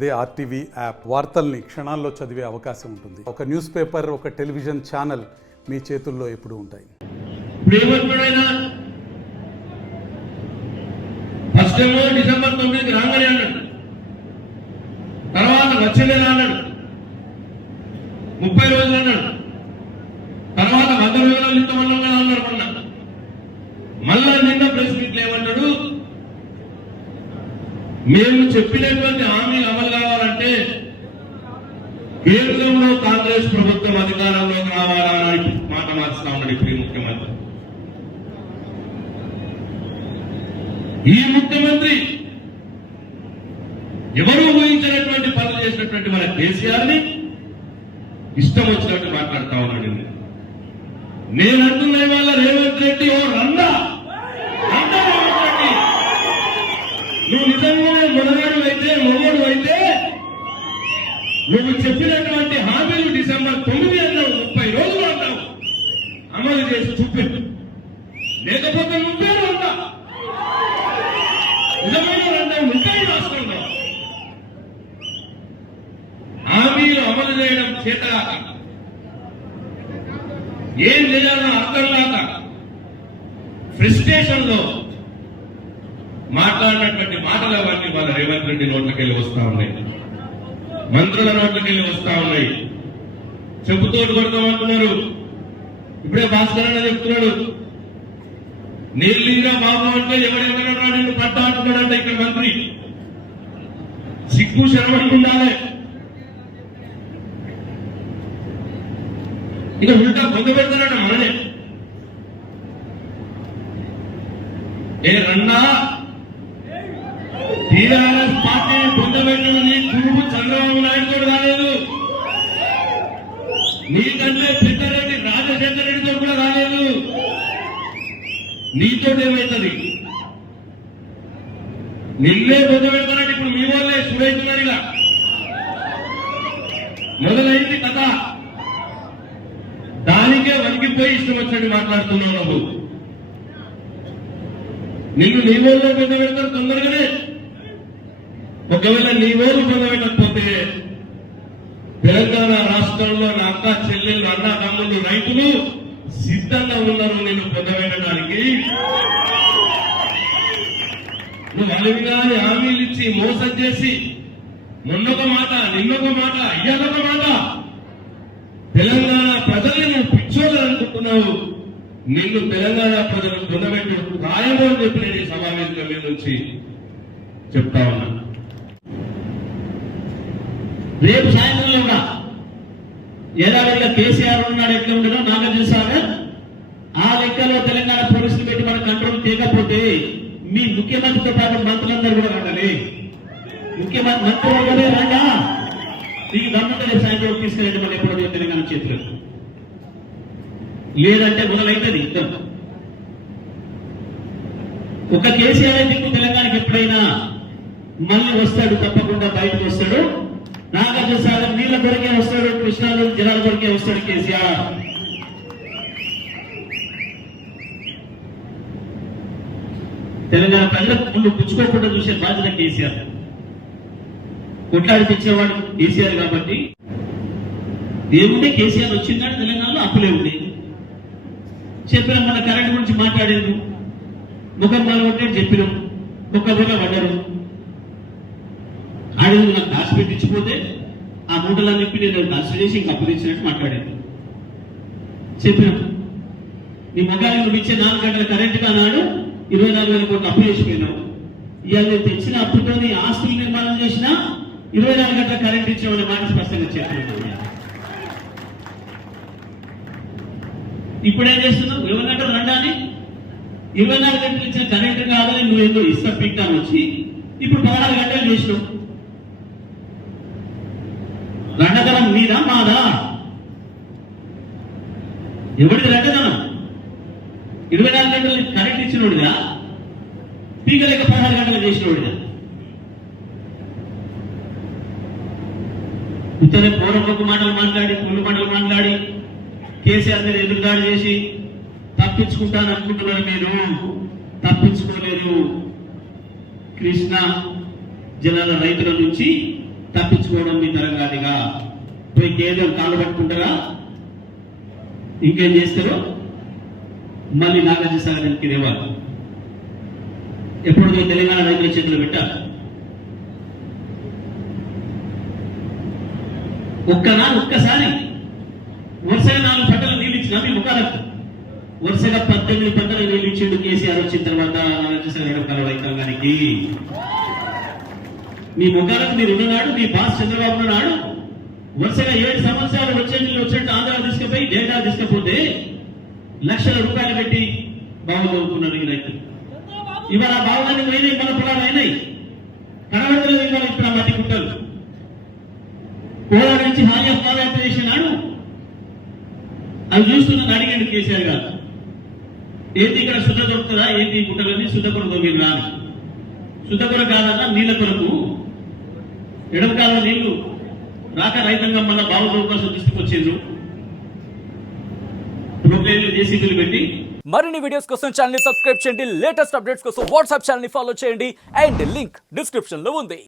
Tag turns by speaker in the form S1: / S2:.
S1: అదే RTV app. వార్తల్ని క్షణాల్లో చదివే అవకాశం ఉంటుంది. ఒక న్యూస్ పేపర్ ఒక టెలివిజన్ ఛానల్ మీ చేతుల్లో ఎప్పుడు ఉంటాయి.
S2: ఫస్ట్ ఏమో డిసెంబర్ తొమ్మిదికి రాగానే అన్నాడు. తర్వాత వచ్చే అన్నాడు. ముప్పై రోజులు అన్నాడు. తర్వాత వంద రోజులు ఇస్తామన్నాం అన్నాడు మొన్న మళ్ళా నిన్న ప్రెస్ మీట్లు ఏమన్నాడు మేము చెప్పినటువంటి హామీలు కేంద్రంలో కాంగ్రెస్ ప్రభుత్వం అధికారంలోకి రావాలా అని మాట మార్చుతా ఉన్నాడు ఇప్పుడు ఈ ముఖ్యమంత్రి. ఈ ముఖ్యమంత్రి ఎవరు ఊహించినటువంటి పనులు చేసినటువంటి మన కేసీఆర్ని ఇష్టం వచ్చినట్టు మాట్లాడుతా ఉన్నాడు. నేను అంటున్న వాళ్ళ రేవంత్ రెడ్డి ఓ రన్నా రండా రేవంత్ రెడ్డి. నువ్వు నిజంగానే మొదగాడు అయితే మొగోడు అయితే నువ్వు చెప్పినటువంటి హామీలు డిసెంబర్ తొమ్మిది అన్నావు ముప్పై రోజులు అన్నావు అమలు చేసి చూపి లేకపోతే నువ్వే ఉంటా నిజమైన రంగం నువ్వే రాష్ట్రంలో హామీలు అమలు చేయడం చేత ఏం చేయాలో అర్థం కాక ఫ్రస్ట్రేషన్లో మాట్లాడినటువంటి మాటలు అవన్నీ వాళ్ళ రేవంత్ రెడ్డి నోట్లకెళ్ళి వస్తా ఉన్నాయి. మంత్రుల నోట్లకెళ్ళి వస్తా ఉన్నాయి. చెప్పుతోటి కొడతామంటున్నారు ఇప్పుడే భాస్కర్ అన్న చెప్తున్నాడు. నీళ్ళీరా బాబు అంటే ఎవడెవడరా నిన్ను పట్ట అంటున్నాడంట ఇక్కడ మంత్రి. సిగ్గు శరవణి ఉండాలి ఇక ఉల్టా పొంద పెడతాడట మననే. ఏ రన్నా టీఆర్ఎస్ పార్టీని పొందబెట్టమని కురుపు చంద్రబాబు నాయుడు కూడా రాలేదు. నీకంటే పెద్దరెడ్డి రాజశేఖర రెడ్డితో కూడా రాలేదు. నీతో ఏమవుతుంది నిన్నే పొందబెడతారంటే ఇప్పుడు మీ వాళ్ళే సురైతున్నారు ఇలా. మొదలైంది కథ. దానికే వణికిపోయి ఇష్టం వచ్చినట్టు మాట్లాడుతున్నావు నువ్వు. నిన్ను నీ వాళ్ళే పెద్ద పెడతారు తొందరగానే. ఒకవేళ నీ ఊరు తెలంగాణ రాష్ట్రంలో నా అక్క చెల్లెళ్ళు అన్న తమ్ముళ్ళు రైతులు సిద్ధంగా ఉన్నారు నేను పొందవేయడానికి నువ్వు అలవిగాని హామీలు ఇచ్చి మోసం చేసి మొన్నొక మాట నిన్నొక మాట ఇయ్యాలొక మాట. తెలంగాణ ప్రజల్ని నువ్వు పిచ్చోళ్ళు అనుకుంటున్నావు. నిన్ను తెలంగాణ ప్రజలు పొందబెట్టు ఖాయము అని చెప్పి నేను ఈ సమావేశంలో నుంచి చెప్తా ఉన్నాను
S3: రేపు సాయంత్రం కూడా. యథావిధిగా కేసీఆర్ ఉన్నాడు ఎట్లా ఉండడో నాగార్జున సాగర్ ఆ లెక్కలో తెలంగాణ పోలీసులు పెట్టి మనం కంట్రోల్ చేయకపోతే మీ ముఖ్యమంత్రితో పాటు మంత్రులందరూ కూడా రండి ముఖ్యమంత్రి మంత్రులందరూ కూడా రండా. మీకు దమ్ముంటే సాయంత్రం తీసుకెళ్ళండి మనం ఎప్పుడో తెలంగాణ చేతిలో. లేదంటే మొదలైతుంది యుద్ధం ఒక కేసీఆర్ మీకు తెలంగాణకి ఎప్పుడైనా మళ్ళీ వస్తాడు తప్పకుండా బయటకు వస్తాడు నాగార్జున సాగర్ నీళ్ళ కొరకే వస్తాడు కృష్ణాలు జలాల కొరకే వస్తాడు కేసీఆర్. తెలంగాణ ప్రజలకు ముందు పుచ్చుకోకుండా చూసే బాధ్యత కేసీఆర్. కొట్లాడి తెచ్చేవాడు కేసీఆర్ కాబట్టి ఏముంటే కేసీఆర్ వచ్చిందని తెలంగాణలో అప్పులే ఉంది చెప్పిన మన కరెంట్ గురించి మాట్లాడారు ముఖం బాగుంటే చెప్పినాం. ఒక్క ఊళ్ళో పడ్డారు. ఆడేది నాకు ఆ మూటలు ఆ చెప్పి నేను దాచి చేసి ఇంకా అప్పు తెచ్చినట్టు మాట్లాడాను. చెప్పినాం. నీ మొగాలి నువ్వు ఇచ్చే నాలుగు గంటల కరెంట్ కానాడు ఇరవై నాలుగు వేల కోట్లు అప్పు చేసిపోయినావు. ఇవాళ తెచ్చిన అప్పుతో నీ ఆస్తులు నిర్మాణం చేసిన ఇరవై నాలుగు గంటల కరెంట్ ఇచ్చామనే మాట స్పష్టంగా చెప్పినాను. ఇప్పుడేం చేస్తున్నావు? ఇరవై గంటలు రండాని ఇరవై నాలుగు గంటలు ఇచ్చిన కరెంట్ కాదని ఏదో ఇస్తా పెట్టాను వచ్చి ఇప్పుడు పదహారు గంటలు చేసినావు. నీదా మాదా ఎవరిది రెడ్డదనం ఇరవై నాలుగు గంటలు కరెంట్ ఇచ్చినోడిదా? పీకలేక పదహారు గంటలు చేసినోడిదా? ఇతనే పూర్వపు మాటలు మాట్లాడి పుల్లు మాటలు మాట్లాడి కేసీఆర్ మీద ఎదురుదాడి చేసి తప్పించుకుంటాను అనుకుంటున్నారు మీరు? తప్పించుకోలేదు. కృష్ణ జిల్లాల రైతుల నుంచి తప్పించుకోవడం మీ తరం కాదుగా పోయి కేంద్రం కాళ్ళు పట్టుకుంటారా? ఇంకేం చేస్తారు? మళ్ళీ నాగార్జున సాగరానికి వెనక్కి రేవాలి ఎప్పుడో తెలంగాణ రైతుల చేతులు పెట్టారు ఒక్కనా ఒక్కసారి వరుసగా నాలుగు పంటలు నీళ్ళు ఇచ్చిన మీ ముఖాలకు. వరుసగా పద్దెనిమిది పంటలు నీళ్ళు ఇచ్చిండు కేసీఆర్ వచ్చిన తర్వాత నాగార్జున సాగర్ రైతాంగానికి మీ ముఖాలకు మీరు ఉన్ననాడు మీ బాస్ చంద్రబాబు నాడు వరుసగా ఏడు సంవత్సరాలు వచ్చే నీళ్ళు వచ్చినట్టు ఆంధ్ర తీసుకుపోయి డేటా తీసుకపోతే లక్షల రూపాయలు పెట్టి బాగు చదువుకున్నారు ఈ రైతులు. ఇవాళ బాగులని పోయినాయి మన పొలాలు అయినాయి. కనబడలేదు ఇవాళ ఇప్పుడు మట్టి కుట్టలు కోలా నుంచి హాని పాదయాత్ర చేసినాడు అవి చూస్తున్న అడిగండి కేసీఆర్ గారు ఏంటి ఇక్కడ శుద్ధ దొరుకుతుందా? ఏంటి ఈ శుద్ధ కొరకు మీరు రాదు శుద్ధ కొర కాదన్నా నీళ్ళ కొరకు. ఎడమ కాలం నీళ్ళు రాక రైతాంగం వల్ల బాబు అవకాశం తీసుకొచ్చిండ్రు ప్రొక్లైన్లు జేసీబీలు పెట్టి.
S4: మరిన్ని వీడియోస్ కోసం ఛానల్ని సబ్స్క్రైబ్ చేయండి. లేటెస్ట్ అప్డేట్స్ కోసం వాట్సాప్ ఛానల్ని ఫాలో చేయండి. అండ్ లింక్ డిస్క్రిప్షన్లో ఉంది.